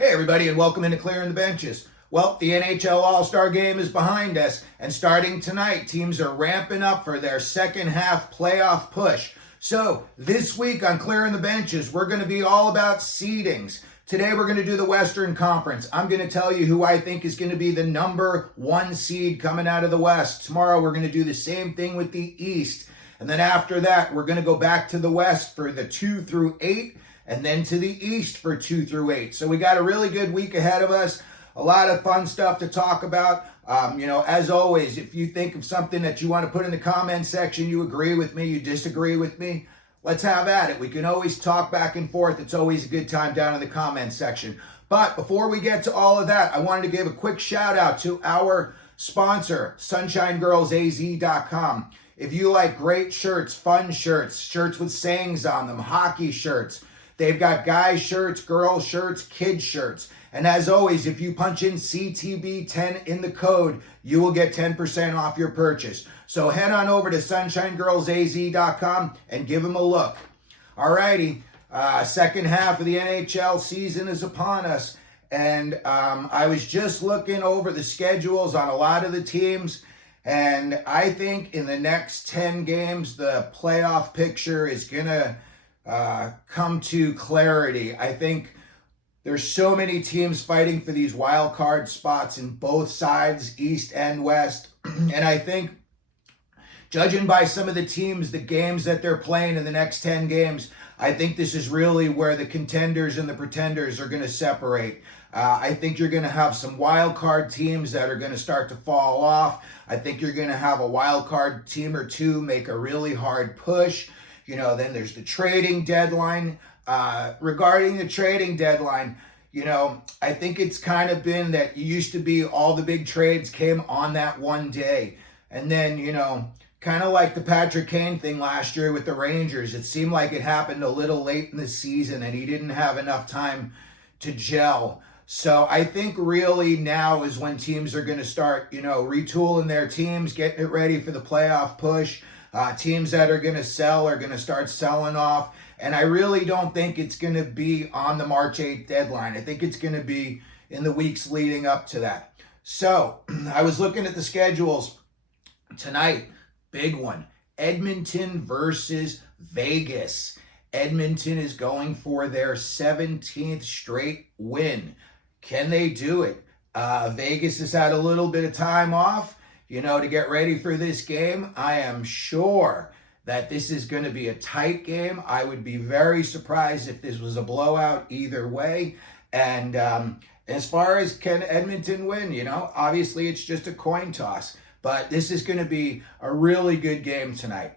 Hey everybody, and welcome into Clearing the Benches. Well, the NHL All-Star Game is behind us, and starting tonight, teams are ramping up for their second half playoff push. So this week on Clearing the Benches, we're going to be all about seedings. Today we're going to do the Western Conference. I'm going to tell you who I think is going to be the number one seed coming out of the West. Tomorrow we're going to do the same thing with the East. And then after that, we're going to go back to the West for the 2 through 8. And then to the East for 2 through 8. So we got a really good week ahead of us. A lot of fun stuff to talk about. As always, if you think of something that you want to put in the comment section, you agree with me, you disagree with me, let's have at it. We can always talk back and forth. It's always a good time down in the comment section. But before we get to all of that, I wanted to give a quick shout out to our sponsor, SunshineGirlsAZ.com. If you like great shirts, fun shirts, shirts with sayings on them, hockey shirts, they've got guys shirts, girls shirts, kids shirts. And as always, if you punch in CTB10 in the code, you will get 10% off your purchase. So head on over to SunshineGirlsAZ.com and give them a look. Alrighty, second half of the NHL season is upon us. And I was just looking over the schedules on a lot of the teams. And I think in the next 10 games, the playoff picture is going to come to clarity. I think there's so many teams fighting for these wild card spots in both sides, East and West. And I think, judging by some of the teams, the games that they're playing in the next 10 games, I think this is really where the contenders and the pretenders are going to separate. I think you're going to have some wild card teams that are going to start to fall off. I think you're going to have a wild card team or two make a really hard push. Then there's the trading deadline. Regarding the trading deadline, I think it's kind of been that it used to be all the big trades came on that one day. And then, kind of like the Patrick Kane thing last year with the Rangers, it seemed like it happened a little late in the season and he didn't have enough time to gel. So I think really now is when teams are going to start, retooling their teams, getting it ready for the playoff push. Teams that are going to sell are going to start selling off. And I really don't think it's going to be on the March 8th deadline. I think it's going to be in the weeks leading up to that. So I was looking at the schedules tonight. Big one. Edmonton versus Vegas. Edmonton is going for their 17th straight win. Can they do it? Vegas has had a little bit of time off, to get ready for this game. I am sure that this is going to be a tight game. I would be very surprised if this was a blowout either way. And as far as can Edmonton win, obviously it's just a coin toss. But this is going to be a really good game tonight.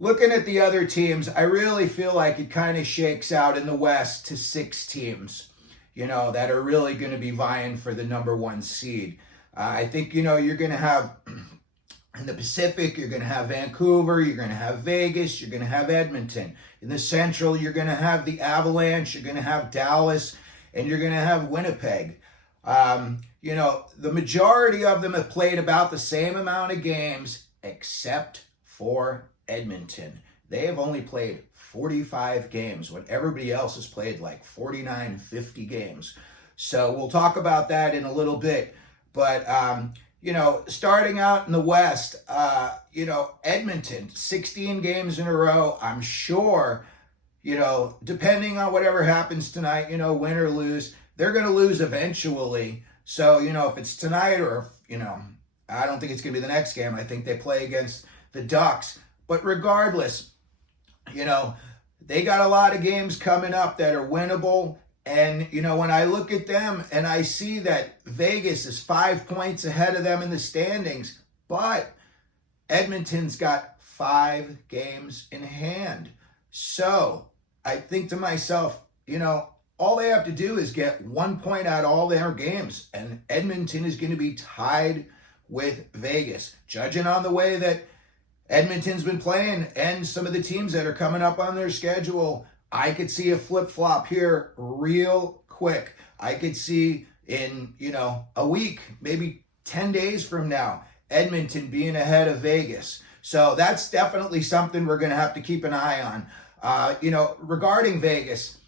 Looking at the other teams, I really feel like it kind of shakes out in the West to 6 teams, that are really going to be vying for the number one seed. I think, you're going to have, in the Pacific, you're going to have Vancouver, you're going to have Vegas, you're going to have Edmonton. In the Central, you're going to have the Avalanche, you're going to have Dallas, and you're going to have Winnipeg. The majority of them have played about the same amount of games, except for Edmonton. They have only played 45 games when everybody else has played like 49, 50 games. So we'll talk about that in a little bit. But, starting out in the West, Edmonton, 16 games in a row. I'm sure, depending on whatever happens tonight, win or lose, they're going to lose eventually. So, if it's tonight or, I don't think it's going to be the next game. I think they play against the Ducks. But regardless, they got a lot of games coming up that are winnable. And, when I look at them and I see that Vegas is 5 points ahead of them in the standings, but Edmonton's got 5 games in hand. So I think to myself, all they have to do is get 1 point out of all their games, and Edmonton is going to be tied with Vegas. Judging on the way that Edmonton's been playing and some of the teams that are coming up on their schedule, I could see a flip-flop here real quick. I could see in, a week, maybe 10 days from now, Edmonton being ahead of Vegas. So that's definitely something we're going to have to keep an eye on. Regarding Vegas,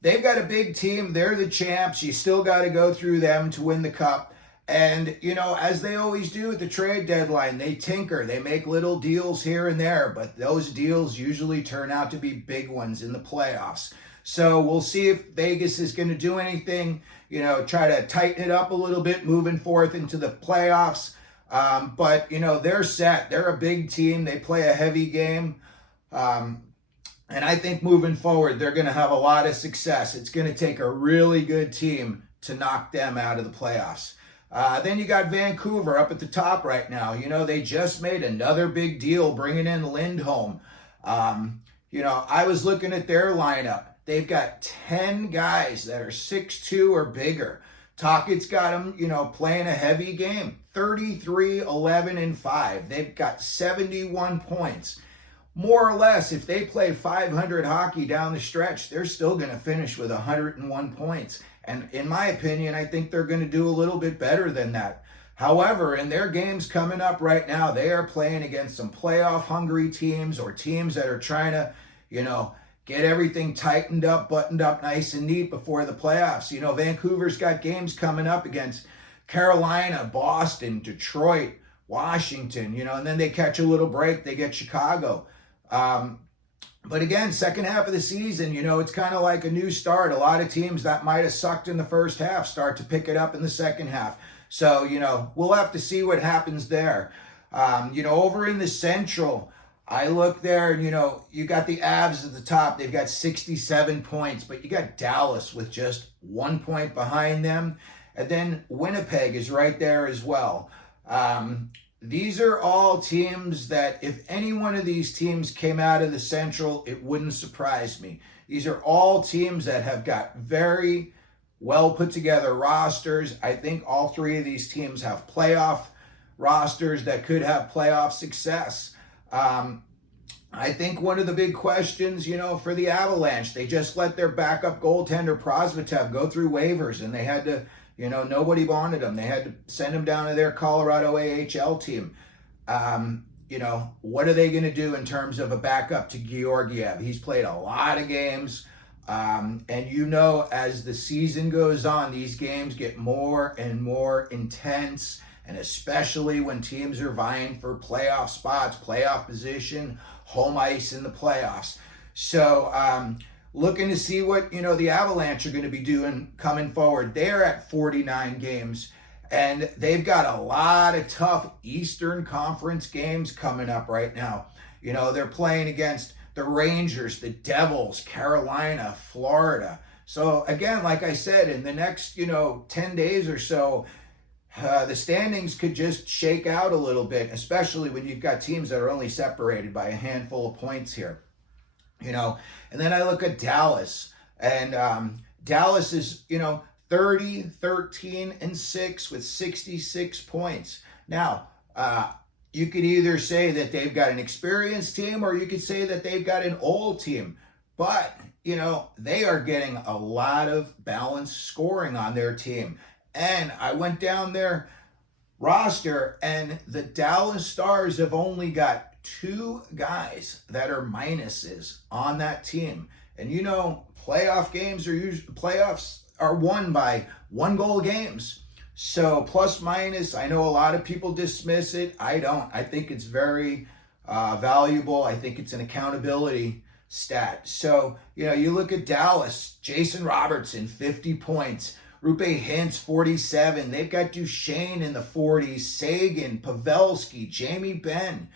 they've got a big team. They're the champs. You still got to go through them to win the cup. And, as they always do at the trade deadline, they tinker. They make little deals here and there, but those deals usually turn out to be big ones in the playoffs. So we'll see if Vegas is going to do anything, try to tighten it up a little bit moving forth into the playoffs. But they're set. They're a big team. They play a heavy game. And I think moving forward, they're going to have a lot of success. It's going to take a really good team to knock them out of the playoffs. Then you got Vancouver up at the top right now. They just made another big deal bringing in Lindholm. I was looking at their lineup. They've got 10 guys that are 6'2" or bigger. Tocchet's got them, playing a heavy game. 33, 11, and 5. They've got 71 points. More or less, if they play 500 hockey down the stretch, they're still going to finish with 101 points. And in my opinion, I think they're going to do a little bit better than that. However, in their games coming up right now, they are playing against some playoff-hungry teams or teams that are trying to, get everything tightened up, buttoned up nice and neat before the playoffs. Vancouver's got games coming up against Carolina, Boston, Detroit, Washington, and then they catch a little break. They get Chicago. But again, second half of the season, it's kind of like a new start. A lot of teams that might have sucked in the first half start to pick it up in the second half. So, we'll have to see what happens there. Over in the Central, I look there and, you got the Avs at the top. They've got 67 points, but you got Dallas with just 1 point behind them. And then Winnipeg is right there as well. These are all teams that if any one of these teams came out of the Central, it wouldn't surprise me. These are all teams that have got very well put together rosters. I think all three of these teams have playoff rosters that could have playoff success. I think one of the big questions, for the Avalanche, they just let their backup goaltender Prosvetov go through waivers, and they had to, nobody wanted him. They had to send him down to their Colorado AHL team. What are they going to do in terms of a backup to Georgiev? He's played a lot of games. And as the season goes on, these games get more and more intense, and especially when teams are vying for playoff spots, playoff position, home ice in the playoffs. So looking to see what, the Avalanche are going to be doing coming forward. They're at 49 games, and they've got a lot of tough Eastern Conference games coming up right now. They're playing against the Rangers, the Devils, Carolina, Florida. So again, like I said, in the next, 10 days or so, the standings could just shake out a little bit, especially when you've got teams that are only separated by a handful of points here. And then I look at Dallas, and Dallas is, 30, 13, and 6 with 66 points. Now, you could either say that they've got an experienced team, or you could say that they've got an old team. But, they are getting a lot of balanced scoring on their team. And I went down their roster, and the Dallas Stars have only got 2 guys that are minuses on that team. And playoff games playoffs are won by 1-goal games. So plus minus, I know a lot of people dismiss it. I don't. I think it's very valuable. I think it's an accountability stat. So, you look at Dallas, Jason Robertson, 50 points. Rupe Hintz, 47. They've got Duchesne in the 40s, Sagan, Pavelski, Jamie Benn.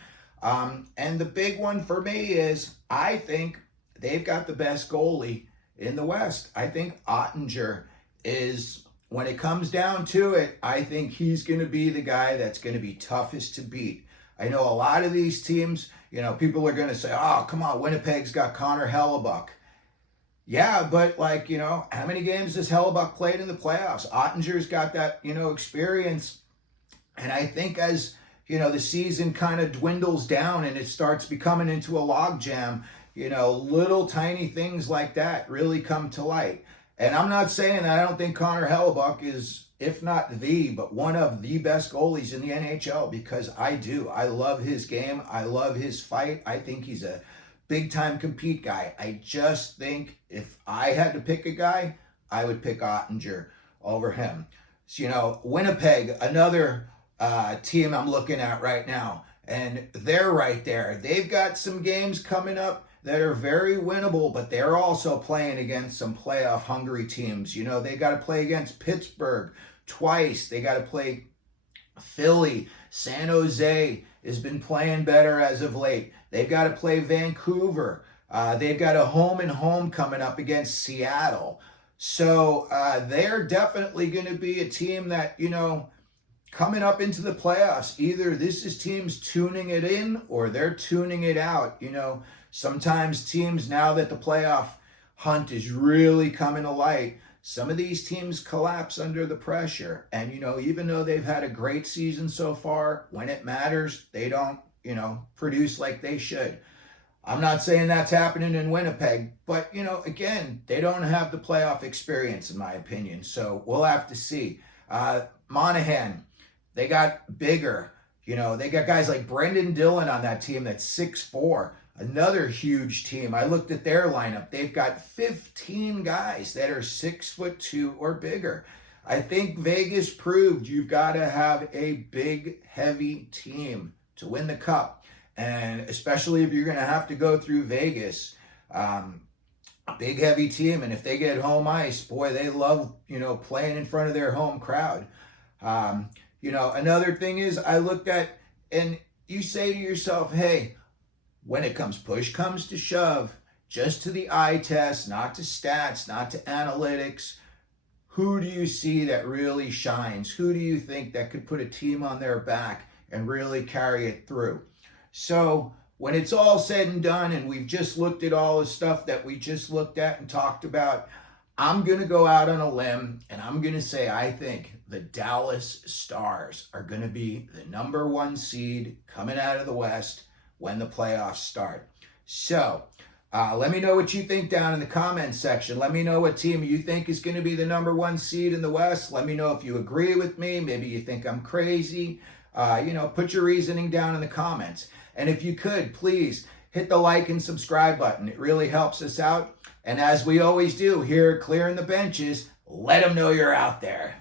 And the big one for me is I think they've got the best goalie in the West. I think Ottinger is, when it comes down to it, I think he's going to be the guy that's going to be toughest to beat. I know a lot of these teams, people are going to say, oh, come on, Winnipeg's got Connor Hellebuck. Yeah, but how many games has Hellebuck played in the playoffs? Ottinger's got that, experience. And I think as, the season kind of dwindles down and it starts becoming into a logjam, little tiny things like that really come to light. And I'm not saying that I don't think Connor Hellebuck is, if not but one of the best goalies in the NHL, because I do. I love his game. I love his fight. I think he's a big time compete guy. I just think if I had to pick a guy, I would pick Ottinger over him. So, Winnipeg, another team I'm looking at right now, and they're right there. They've got some games coming up that are very winnable, but they're also playing against some playoff hungry teams. They got to play against Pittsburgh twice. They got to play Philly. San Jose has been playing better as of late. They've got to play Vancouver. They've got a home and home coming up against Seattle. So they're definitely going to be a team that, coming up into the playoffs, either this is teams tuning it in or they're tuning it out. Sometimes teams, now that the playoff hunt is really coming to light, some of these teams collapse under the pressure. And, even though they've had a great season so far, when it matters, they don't, produce like they should. I'm not saying that's happening in Winnipeg, but, again, they don't have the playoff experience, in my opinion. So we'll have to see. Monahan, they got bigger. They got guys like Brendan Dillon on that team that's 6'4". Another huge team. I looked at their lineup. They've got 15 guys that are 6'2" or bigger. I think Vegas proved you've got to have a big, heavy team to win the cup. And especially if you're going to have to go through Vegas, a big, heavy team. And if they get home ice, boy, they love, playing in front of their home crowd. Another thing is I looked at, and you say to yourself, hey, when it push comes to shove, just to the eye test, not to stats, not to analytics, who do you see that really shines? Who do you think that could put a team on their back and really carry it through? So when it's all said and done, and we've just looked at all the stuff that we just looked at and talked about, I'm going to go out on a limb and I'm going to say I think the Dallas Stars are going to be the number 1 seed coming out of the West when the playoffs start. So let me know what you think down in the comments section. Let me know what team you think is going to be the number 1 seed in the West. Let me know if you agree with me. Maybe you think I'm crazy. Put your reasoning down in the comments. And if you could, please hit the like and subscribe button. It really helps us out. And as we always do here at Clearing the Benches, let them know you're out there.